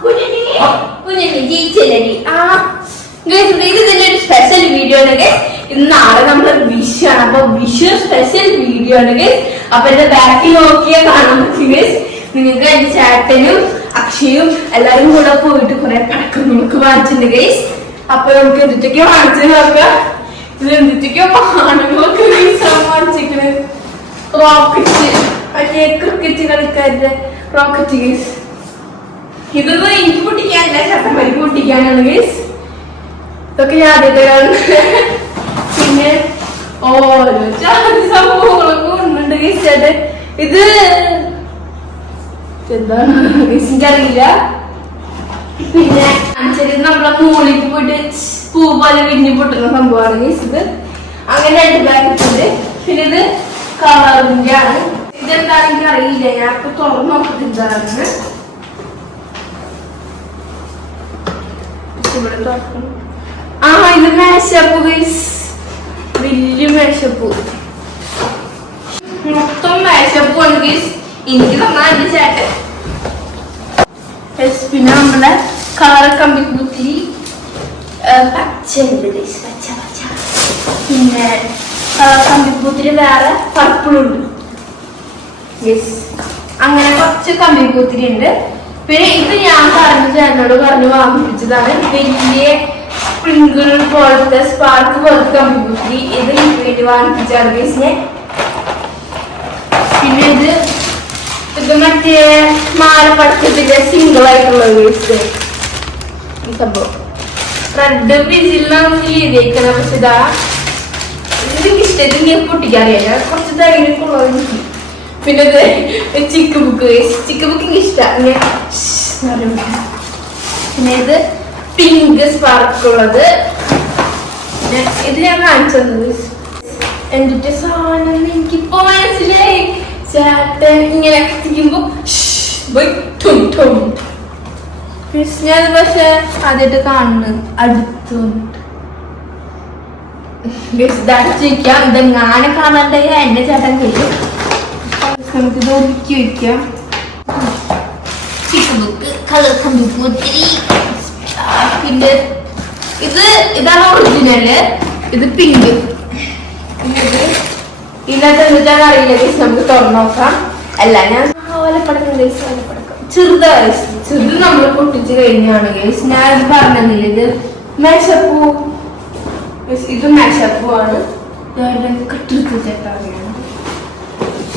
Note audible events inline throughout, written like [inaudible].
കുഞ്ഞിനി ജയിച്ചല്ലടി ആ. ഇത് ഇതിന്റെ ഒരു സ്പെഷ്യൽ വീഡിയോ ആണ് guys. ഇന്ന് നാളെ നമ്മുടെ വിഷു ആണ്. അപ്പൊ വിഷു സ്പെഷ്യൽ വീഡിയോ ആണ്. അപ്പൊ എന്റെ ബാക്കിൽ നോക്കിയാൽ കാണാൻ പറ്റും. നിങ്ങൾക്ക് എന്റെ ചേട്ടനും അക്ഷയും എല്ലാരും കൂടെ പോയിട്ട് കുറെ പടക്കം നമുക്ക് വാങ്ങിച്ചിട്ടുണ്ട് ഗൈസ് അപ്പൊ നമുക്ക് എന്തിട്ടൊക്കെ വാങ്ങിച്ചു നോക്കാം. ഇത് എന്തൊക്കെയോ വാങ്ങുന്നൊക്കെ വാങ്ങിച്ചിരിക്കണത്. റോക്കറ്റ് മറ്റേ ക്രിക്കറ്റ് കളിക്കാരുടെ റോക്കറ്റ് ഗൈസ് ഇതൊന്നും എനിക്ക് പൊട്ടിക്കാനല്ല ചട്ടപ്പരി പൊട്ടിക്കാനാണ് ഗൈസ് ഇതൊക്കെ ഞാൻ ആദ്യത്തെ പിന്നെ ഓരോ ജാതി സംഭവങ്ങളൊക്കെ ഉണ്ട് ഗൈസ് ചേട്ടൻ ഇത് എന്താണ്? എനിക്കറിയില്ല. പിന്നെ ശരി നമ്മളെ മൂളിക്ക് പോയിട്ട് പൂ പോലെ വിരിഞ്ഞു പൊട്ടുന്ന സംഭവമാണ് ഗൈസ് ഇത് അങ്ങനെ രണ്ട് ഉണ്ട് പിന്നെ ഇത് കളറിന്റെ ആണ്. ഇതെന്താണെന്ന് അറിയില്ല ഞാൻ ഇപ്പൊ തുറന്നു നോക്കിട്ട് എന്താണ്? ഇവിടെ ആ ഇത് മേശപ്പൂ ഗൈസ് വലിയ മേശപ്പൂ. മൊത്തം മേശപ്പൂ ആണ് ഗൈസ് എനിക്ക് തന്നാ എന്റെ ചേട്ടൻ. പിന്നെ നമ്മുടെ കാറക്കമ്പി കമ്പി കുത്തിരി പച്ച ഉണ്ട് ഗൈസ് പച്ച പച്ച. പിന്നെ കളർ കമ്പി കുത്തിരി വേറെ പർപ്പിളുണ്ട്. യെസ് അങ്ങനെ കുറച്ച് കമ്പി കുത്തിരി ഉണ്ട് പിന്നെ ഇത് ഞാൻ പറഞ്ഞു എന്നോട് പറഞ്ഞു വാങ്ങിപ്പിച്ചതാണ് വലിയ സ്പ്രിങ്കിൾ പോലത്തെ സ്പാർക്ക് പോലത്തെ കമ്പ്യൂട്ടി കുത്തിരി ഇത് വേണ്ടി വാങ്ങിപ്പിച്ചാണ് ഗൈസിനെ പിന്നെ ഇത് ഇത് മറ്റേ മാലപ്പടത്തിന്റെ സിംഗിൾ ആയിട്ടുള്ള വേസ്റ്റ് ഈ സംഭവം. റെഡ് വിസിലാണ് ചെയ്തേക്കണം പക്ഷെ ഇതാ ഇതെനിക്ക് ഇഷ്ടത്തിൽ പൊട്ടിക്കറിയാം ഞാൻ കുറച്ച് തൈര് എനിക്ക് പിന്നെ ചിക്ക് ബുക്ക് ചിക്ക് ബുക്ക് എനിക്ക് ഇഷ്ടമാണ് പിന്നെ ഇത് പിങ്ക് സ്പാർക്ക് ഉള്ളത്. ഇത് ഞാൻ കാണിച്ചത് എന്നിട്ട് സാധനം എനിക്കിപ്പോ മനസ്സിലായി. ചേട്ടൻ ഇങ്ങനെ കത്തിക്കുമ്പോ ഞാൻ പക്ഷെ ആദ്യമായിട്ട് കാണുന്നത് അടുത്ത് അടിച്ചിരിക്കാം ഇതെങ്ങാനെ കാണണ്ടെങ്കിൽ എന്റെ ചേട്ടൻ കഴിയും നമുക്ക് ഇത് ഒതുക്കി ചിക്കൻ കളർ കമ്പിക്ക് ഒത്തിരി പിന്നെ ഇത് ഇതാണ് ഒറിജിനൽ ഇത് പിങ്ക് പിന്നെ ഇത് ഇന്നത്തെ എന്നിട്ടാണ് അറിയില്ല. നമുക്ക് തുറന്നു നോക്കാം അല്ല ഞാൻ ഓലപ്പടക്കം ഗൈസ് ഓലപ്പടക്കം ചെറുത് ഗൈസ് ചെറുത് നമ്മൾ പൊട്ടിച്ച് കഴിഞ്ഞാണ് ഗൈസ് ഞാൻ ഇത് പറഞ്ഞില്ല ഇത് മേശപ്പൂ ഇത് മേശപ്പൂ ആണ്. കട്ടെടുത്ത് ചേട്ടാണ്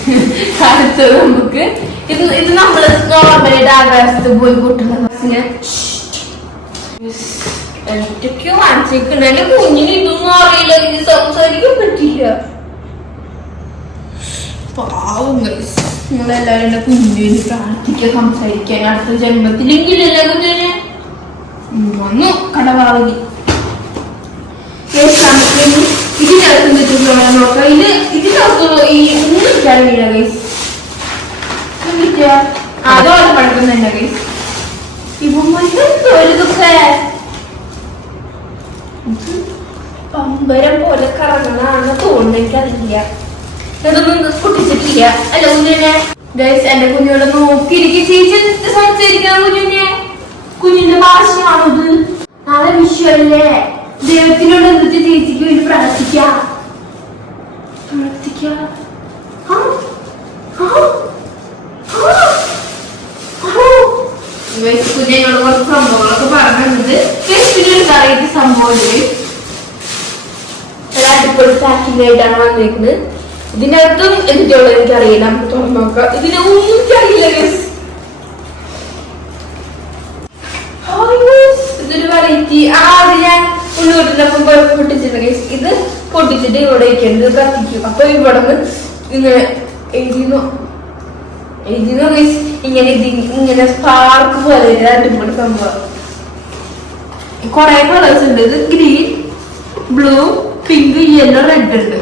[laughs] കാണിച്ചത് നമുക്ക്. ഇത് ഇത് നമ്മൾ നോർമലായിട്ട് ആകാശത്ത് പോയി കൂട്ടുന്ന എന്തൊക്കെയോ വാങ്ങിച്ചേക്കുന്നുണ്ട് എന്റെ കുഞ്ഞിന് ഇതൊന്നും അറിയില്ല. ഇത് സംസാരിക്കാൻ പറ്റില്ല പാവം. നിങ്ങളെല്ലാവരും എന്റെ കുഞ്ഞിന് പ്രാർത്ഥിക്കാൻ സംസാരിക്കാൻ അടുത്ത ജന്മത്തിലെങ്കിലല്ല കുഞ്ഞിനെ? വന്നു. കടവാളി ഇതിനകത്ത് നിൽക്കുന്ന നോക്കാം. ഇത് ഇതിനകത്തുള്ള ഈ ഒന്നും വിളിക്കാറില്ല ഗൈസ് അതോടെ പഠിക്കുന്നുണ്ട് ഗൈസ് ഇവന്മാർക്ക് ഇതൊക്കെ പമ്പരം പോലെ കറങ്ങണാണെന്ന് തോന്നുന്നു. എനിക്കറിയില്ല. ഇതൊന്നും പൊട്ടിച്ചിട്ടില്ല അല്ല കുഞ്ഞിനെ. ഗൈസ് എന്റെ കുഞ്ഞോട് നോക്കിയിരിക്കും. ചേച്ചി സംസാരിക്കണം കുഞ്ഞിനെ? കുഞ്ഞിന്റെ ഭാഷയാണോ ഇത്? നാളെ വിഷയല്ലേ ദൈവത്തിനോട് എന്നിട്ട് ചേച്ചിക്ക് വേണ്ടി പ്രാർത്ഥിക്കാം. പ്രാർത്ഥിക്ക? കുഞ്ഞിനോട് കുറച്ച് സംഭവങ്ങളൊക്കെ പറഞ്ഞത് ഒരു കറിയിട്ട് സംഭവം അടിപൊളി പാക്കിംഗ് ആയിട്ടാണ് വന്നേക്കുന്നത്. ഇതിനകത്തും എന്തൊക്കെയുള്ള എനിക്കറിയില്ല. നമുക്ക് തുറന്നു നോക്കാം ഇതിനൊന്നും എനിക്കറിയില്ല guys. Hi guys, ഇതൊരു വെറൈറ്റി ആദ്യം ഞാൻ ഉള്ളിവിട്ടിനൊപ്പം പൊട്ടിച്ചിട്ടുണ്ട് ഇത് പൊട്ടിച്ചിട്ട് ഇവിടെ വയ്ക്കുന്നത് കത്തിക്കും? അപ്പൊ ഇവിടെ ഇങ്ങനെ എഴുതിന്നു. എഴുതിന്നു guys, ഇങ്ങനെ ഇത് ഇങ്ങനെ സ്പാർക്ക് പോലെ അടിപൊളി സംഭവം. കൊറേ കളേഴ്സ് ഉണ്ട്. ഇത് green blue pink yellow red ഉണ്ട്.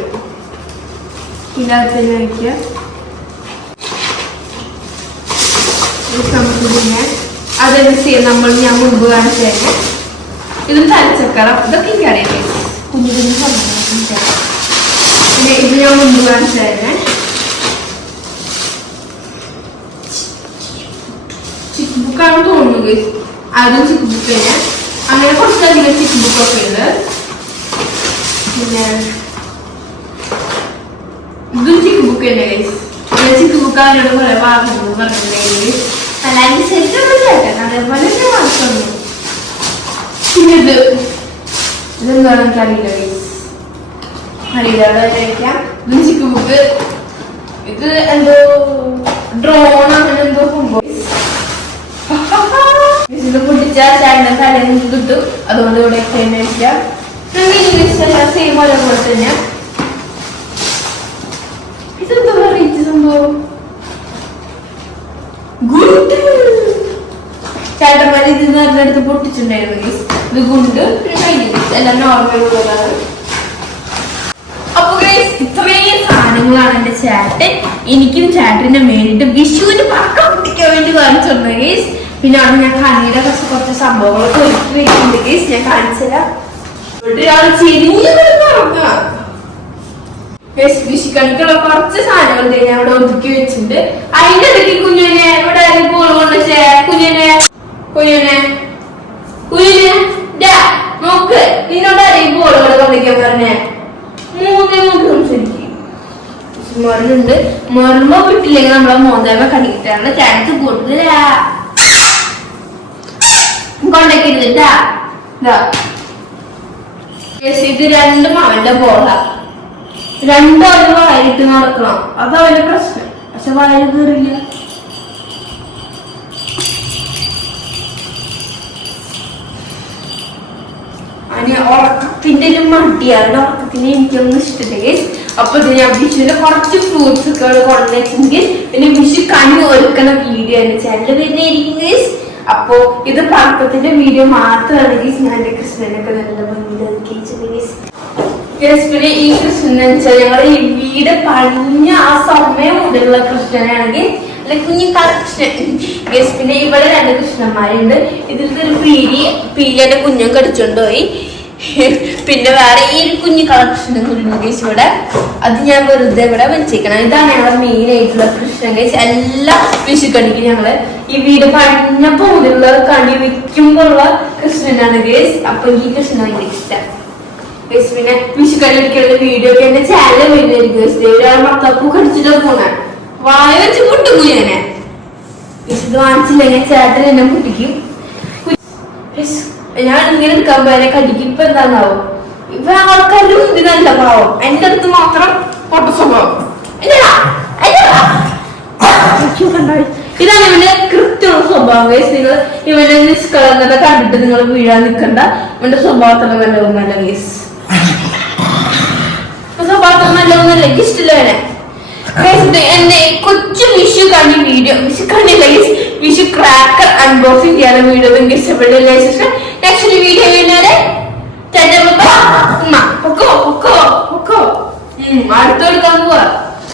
ഇതിനകത്ത് വയ്ക്കുക നമുക്ക് പിന്നെ അതനുസരിച്ച് നമ്മൾ ഞാൻ മുമ്പ് കാണിച്ചു ഇതും തലച്ചക്കറ ഇതൊക്കെ എനിക്കറിയാം. കുഞ്ഞു കുഞ്ഞു സംഭവം പിന്നെ ഇത് ഞാൻ മുമ്പ് കാണിച്ചു ചിക്ക് ബുക്കാണ് തോന്നുന്നു guys. അതും ചിക്ക് ബുക്ക് തന്നെ. അങ്ങനെ കുറച്ചധികം ചിക്ക് ബുക്കൊക്കെ ഉണ്ട്. പിന്നെ ഇതും ചിക്ക് ബുക്ക് തന്നെ ഗൈസ്. ചിക്ക് ബുക്ക് അവരോട് കുറെ ഭാഗങ്ങൾ പറഞ്ഞിട്ടുണ്ടെങ്കിൽ അല്ലാതെ ശരിക്കും അതേപോലെ തന്നെ വാങ്ങിക്കുന്നു പിന്നെ ഇത് എനിക്ക് അറിയില്ല അറിയില്ല കഴിക്കാം ഇതും പൊട്ടിച്ചിട്ടുണ്ടായിരുന്നു. ഇത് ഗുണ്ട് പിന്നെ. എല്ലാം നോർമൽ ഉള്ളതാണ് അപ്പൊ ഇത്രയും സാധനങ്ങളാണ് എന്റെ ചേട്ടൻ എനിക്കും ചേട്ടന്റെ വേണ്ടിട്ട് വിഷുവിന് പക്കം കുട്ടിക്കാൻ വേണ്ടി കാണിച്ചിട്ടുണ്ട് ഗേസ് പിന്നെ അവിടെ ഞാൻ കണ്ണിയുടെ കുറച്ച് കുറച്ച് സംഭവങ്ങളൊക്കെ ഒരുക്കി വെക്കുന്നുണ്ട് ഗേസ് ഞാൻ കാണിച്ചുതരാം ഒരാൾ ചെരിഞ്ഞു കിടന്നുറങ്ങുക ഗൈസ് കുറച്ച് സാധനങ്ങൾ ഞാൻ ഇവിടെ ഒതുക്കി വെച്ചിട്ടുണ്ട്. അതിന്റെ ഇടയ്ക്ക് കുഞ്ഞിനെ ഇവിടെ ബോൾ കുഞ്ഞിനെ കുഞ്ഞിനെ കുഞ്ഞിനെ. മുരലുണ്ട് മുരലുമ്പോ വിട്ടില്ലെങ്കിൽ നമ്മളെ മോന്തേമ കണ്ടിട്ടാണ് ചാൻസ് കൂടുതലാ. ഇത് രണ്ടും അവന്റെ ബോളാ രണ്ടും അവന് വായിട്ട് നടക്കണം. അത് അവന്റെ പ്രശ്നം. പക്ഷെ വായിൽ കയറില്ല. അതിന് ഉറക്കത്തിന്റെ ഒരു മടിയാണ് ഉറക്കത്തിന് എനിക്കൊന്നും ഇഷ്ടമില്ല. അപ്പൊ ഇത് ഞാൻ വിഷുവിന്റെ കുറച്ച് ഫ്രൂട്ട്സ് ഒക്കെ കൊണ്ടുവെച്ചെങ്കിൽ പിന്നെ വിഷു കണ്ണു ഒരുക്കണ വീഡിയോ ആണ് ചാനൽ വരുന്നതായിരിക്കും. അപ്പൊ ഇത് പാത്രത്തിന്റെ വീഡിയോ മാത്രമാണ് ഗീസ് ഞാൻ എന്റെ കൃഷ്ണനൊക്കെ നല്ല ഭംഗി ഗീസ് ഈ കൃഷ്ണൻ വെച്ചാൽ ഞങ്ങളുടെ ഈ വീട് പണിഞ്ഞ ആ സമയം മുതലുള്ള കൃഷ്ണനാണെങ്കിൽ അല്ലെ കുഞ്ഞു കൃഷ്ണൻ. പിന്നെ ഇവിടെ രണ്ട് കൃഷ്ണന്മാരുണ്ട്. ഇതിലത്തെ ഒരു പീലി പീലിയുടെ കുഞ്ഞും കടിച്ചോണ്ടുപോയി [laughs] പിന്നെ വേറെ ഈ ഒരു കുഞ്ഞു കളക്ഷൻ കേസ് ഇവിടെ. അത് ഞാൻ വെറുതെ ഇവിടെ വെച്ചേക്കണം. ഇതാണ് ഞങ്ങളുടെ മെയിൻ ആയിട്ടുള്ള കൃഷ്ണൻ കേസ് എല്ലാ വിഷുക്കണിക്ക് ഞങ്ങൾ ഈ വീട് പണിഞ്ഞപ്പോ പോലുള്ള കണി വെക്കുമ്പോഴുള്ള കൃഷ്ണനാണ് കേസ് അപ്പൊ ഈ കൃഷ്ണൻ ഭയങ്കര ഇഷ്ടം. ഗൈസ് പിന്നെ വിഷുക്കണി വെക്കുന്ന വീഡിയോ ഒക്കെ എന്റെ ചാനൽ വരുന്നതായിരിക്കും ഒരാൾ മത്തപ്പൂ കടിച്ചിട്ട് പോണ. വായ വെച്ച് പൊട്ടും കുഞ്ഞനെ. ഇത് വാങ്ങിച്ചില്ലെങ്കിൽ ചേട്ടൻ എന്നെ പൊട്ടിക്കും. ഗയ്സ്, ഞാൻ ഇങ്ങനെ എടുക്കാൻ പോയാലെ കടിക്കും ഇപ്പൊ എന്താണാവോ? ഇവ ആൾക്കാരും ഇതിനല്ല നല്ല പാവം. എന്റെ അടുത്ത് മാത്രം പൊട്ട സ്വഭാവം? ഇതാണ് ഇവന്റെ കൃത്യമുള്ള സ്വഭാവം. ഗൈസ് നിങ്ങൾ ഇവന്റെ നിഷ്കളങ്കത കണ്ടിട്ട് നിങ്ങൾ വീഴാൻ നിൽക്കണ്ട ഇവന്റെ സ്വഭാവത്തിലുള്ള നല്ല ഒന്നല്ല ഗൈസ് സ്വഭാവത്തിൽ നല്ല ഒന്നല്ല എനിക്ക് ഇഷ്ടമില്ല ഇത് എന്റെ കൊച്ചു വിഷു കണി വീഡിയോ വിഷു കണി ലൈസ് വിഷു ക്രാക്കർ അൺബോക്സിംഗ് ചെയ്യാൻ വീഡിയോ നിങ്ങൾക്ക് ഇഷ്ടപ്പെട്ട ലൈസ് നെക്സ്റ്റ് വീഡിയോ കഴിഞ്ഞാൽ പൊക്കോ പൊക്കോ പൊക്കോ. അടുത്തോട് കാണുക